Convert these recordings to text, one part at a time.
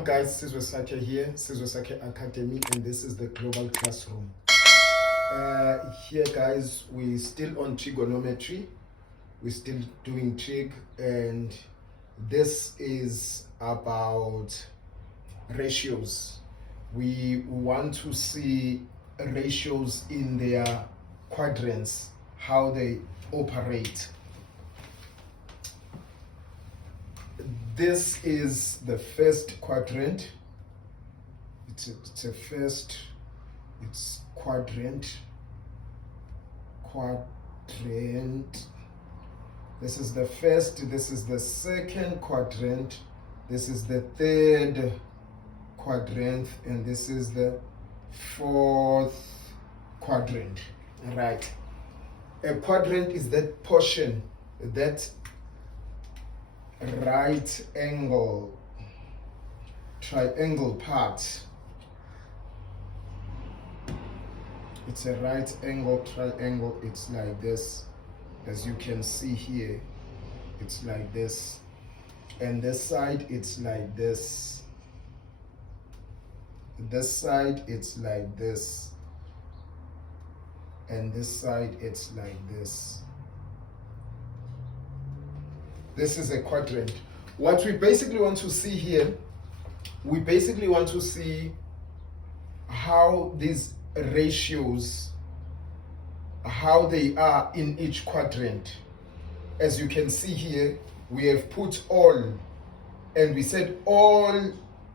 Welcome guys, Sizwe Sakhe here, Sizwe Sakhe Academy, and this is the global classroom. Here guys, we're still on trigonometry, we're still doing trig, and this is about ratios. We want to see ratios in their quadrants, how they operate. This is the first quadrant. It's quadrant. This is the first, this is the second quadrant, this is the third quadrant, and this is the fourth quadrant. Right. A quadrant is that portion, that right angle triangle part. It's a right angle triangle. It's like this, as you can see here. It's like this, and this side it's like this, this side it's like this, and this side it's like this. This is a quadrant. What we basically want to see here, we basically want to see how these ratios, how they are in each quadrant. As you can see here, we have put all, and we said all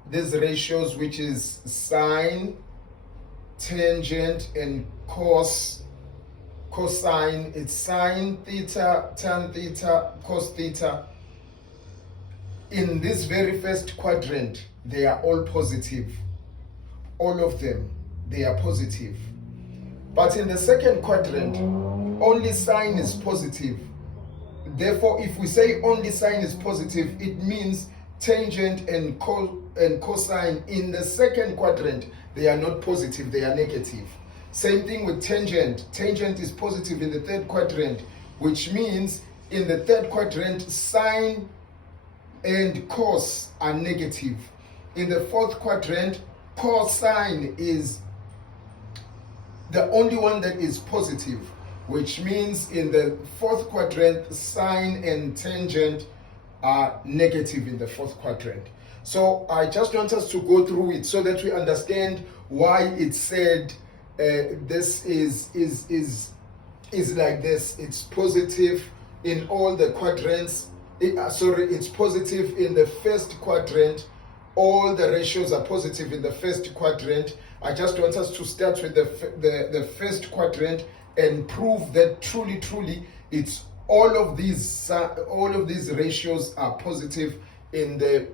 these ratios, which is sine, tangent, and cosine. It's sine theta, tan theta, cos theta. In this very first quadrant, they are all positive. All of them, they are positive. But in the second quadrant, only sine is positive. Therefore, if we say only sine is positive, it means tangent and cosine in the second quadrant, they are not positive, they are negative. Same thing with tangent. Tangent is positive in the third quadrant, which means in the third quadrant, sine and cos are negative. In the fourth quadrant, cosine is the only one that is positive, which means in the fourth quadrant, sine and tangent are negative in the fourth quadrant. So I just want us to go through it so that we understand why it said this is like this. It's positive in all the quadrants. It's positive in the first quadrant. All the ratios are positive in the first quadrant. I just want us to start with the first quadrant and prove that truly it's all of these ratios are positive in the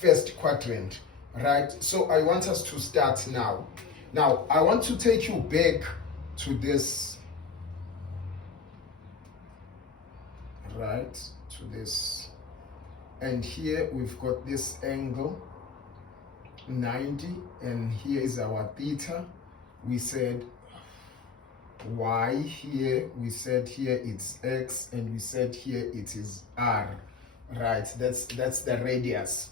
first quadrant. Right, so I want us to start now. Now, I want to take you back to this, right, to this. And here we've got this angle, 90, and here is our theta. We said y here, we said here it's x, and we said here it is r. Right, that's the radius.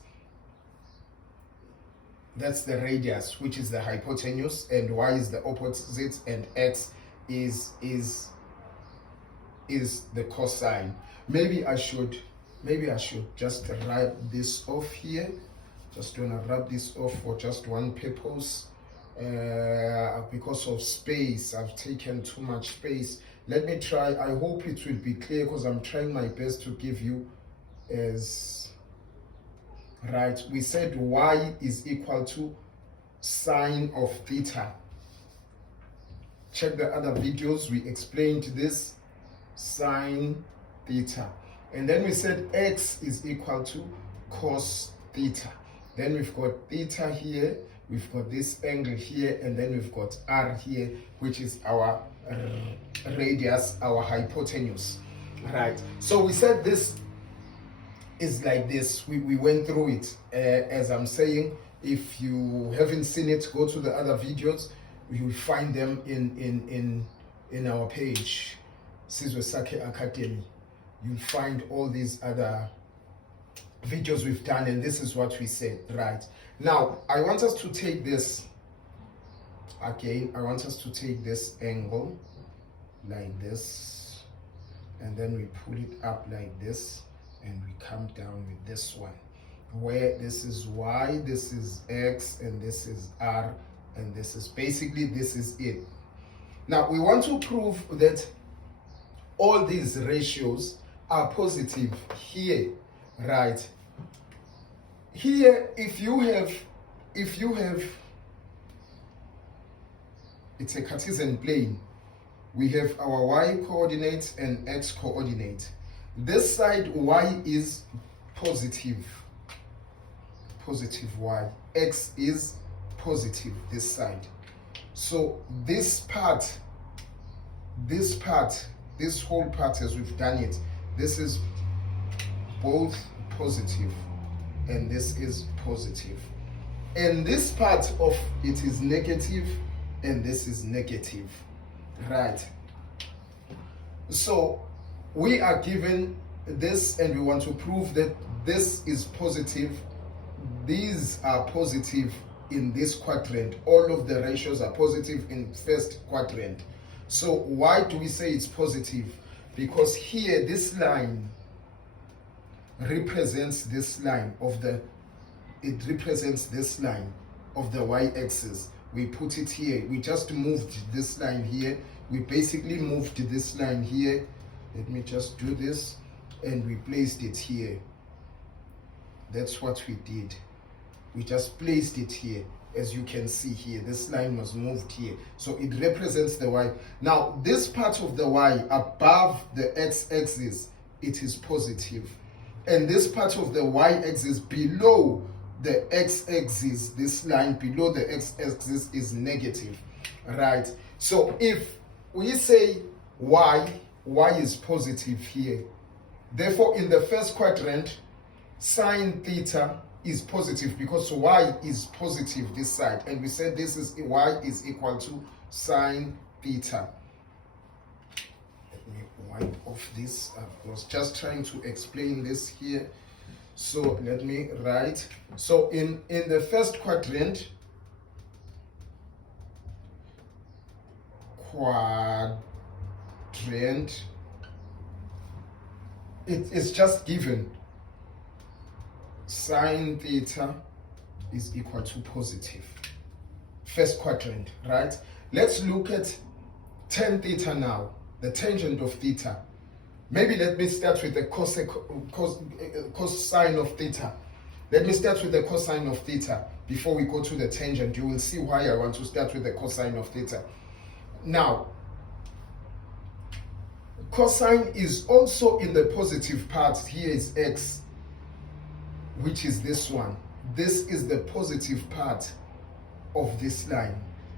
That's the radius, which is the hypotenuse, and y is the opposite, and x is the cosine. Maybe I should just rub this off here. Just gonna rub this off for just one purpose. Because of space, I've taken too much space. Let me try. I hope it will be clear because I'm trying my best to give you as right. We said y is equal to sine of theta. Check the other videos, we explained this, sine theta. And then we said x is equal to cos theta. Then we've got theta here, we've got this angle here, and then we've got r here, which is our radius, our hypotenuse. Right, so we said this is like this. We went through it. As I'm saying, if you haven't seen it, go to the other videos. You'll find them in our page, Sizwe Sakhe Academy. You'll find all these other videos we've done, and this is what we said, right? Now, I want us to take this, again, I want us to take this angle like this, and then we pull it up like this, and we come down with this one, where this is Y, this is X, and this is R, and this is basically, this is it. Now, we want to prove that all these ratios are positive here, right? Here, if you have, it's a Cartesian plane. We have our Y coordinate and X coordinate. This side Y is positive Y. X is positive this side. So this whole part as we've done it, this is both positive and this is positive. And this part of it is negative and this is negative, right? So we are given this and we want to prove that this is positive. These are positive in this quadrant. All of the ratios are positive in first quadrant. So why do we say it's positive? Because here this line represents this line of the, it represents this line of the y-axis. We put it here. We just moved this line here. We basically moved this line here. Let me just do this, and we placed it here. That's what we did. We just placed it here. As you can see here, this line was moved here. So it represents the y. Now, this part of the y above the x-axis, it is positive. And this part of the y-axis below the x-axis, this line below the x-axis is negative, right? So if we say y is positive here, therefore in the first quadrant, sine theta is positive because y is positive this side, and we said this is y is equal to sine theta. Let me wipe off this. I was just trying to explain this here. So let me write. So in the first quadrant, it is just given sine theta is equal to positive. First quadrant, right? Let's look at tan theta now, the tangent of theta. Maybe let me start with the cosine of theta. Let me start with the cosine of theta before we go to the tangent. You will see why I want to start with the cosine of theta. Now, cosine is also in the positive part. Here is x, which is this one. This is the positive part of this line.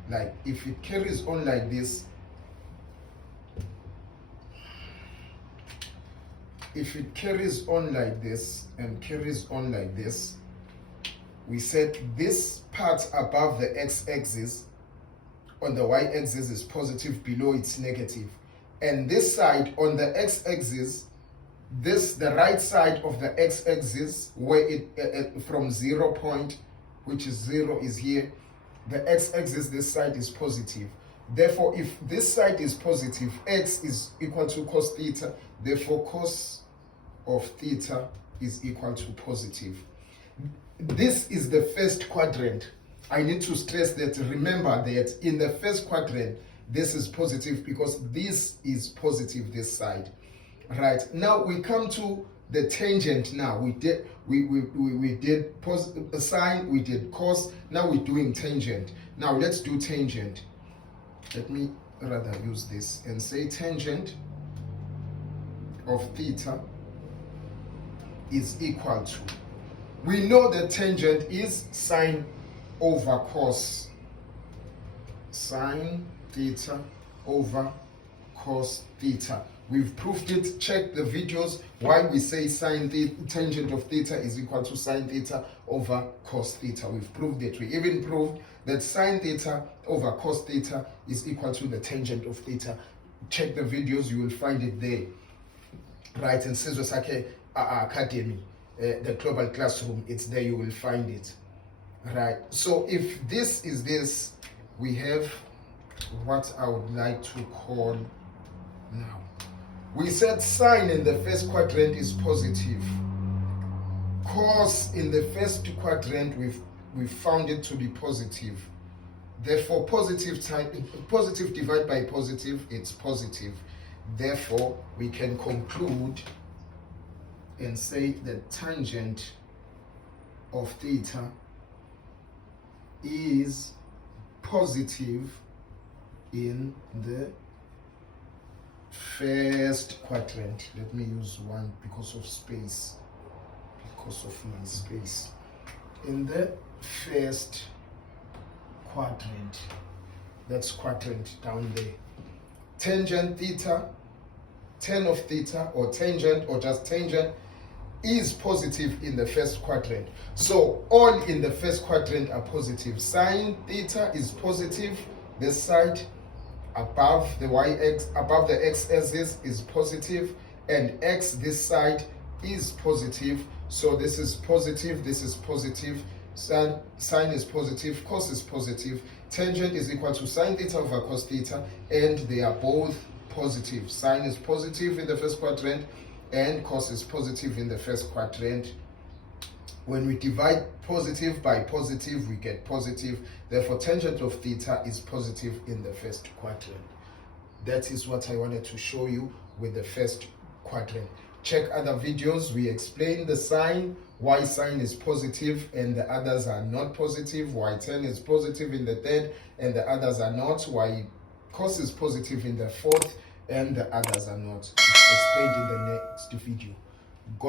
Like if it carries on like this, if it carries on like this and carries on like this, we said this part above the x-axis on the y-axis is positive, below it's negative. And this side on the x-axis, the right side of the x-axis, where it from 0 point, which is 0, is here. The x-axis, this side is positive. Therefore, if this side is positive, x is equal to cos theta. Therefore, cos of theta is equal to positive. This is the first quadrant. I need to stress that, remember that in the first quadrant, this is positive because this is positive, this side. Right, now we come to the tangent. Now we did sine, we did cos, now we're doing tangent. Now let's do tangent. Let me rather use this and say tangent of theta is equal to, we know that tangent is sine over cos, sine theta over cos theta. We've proved it. Check the videos why we say sine theta, tangent of theta is equal to sine theta over cos theta. We've proved it. We even proved that sine theta over cos theta is equal to the tangent of theta. Check the videos, you will find it there. Right, in Sizwe Sakhe Academy. the global classroom. It's there, you will find it. Right, so if this is this, we have what I would like to call now. We said sine in the first quadrant is positive. Cos in the first quadrant, we've found it to be positive. Therefore, positive divide by positive, it's positive. Therefore, we can conclude and say the tangent of theta is positive in the first quadrant. Let me use one because of space, because of my space. In the first quadrant, that's quadrant down there. Tangent theta, tan of theta, or tangent, or just tangent, is positive in the first quadrant. So all in the first quadrant are positive. Sine theta is positive. This side above the y-axis, above the x-axis is positive, and x this side is positive. So this is positive, this is positive. Sine is positive, cos is positive. Tangent is equal to sine theta over cos theta, and they are both positive. Sine is positive in the first quadrant, and cos is positive in the first quadrant. When we divide positive by positive, we get positive. Therefore, tangent of theta is positive in the first quadrant. That is what I wanted to show you with the first quadrant. Check other videos. We explain the sign, why sine is positive and the others are not positive, why tan is positive in the third and the others are not, why cos is positive in the fourth and the others are not. Explained in the next video.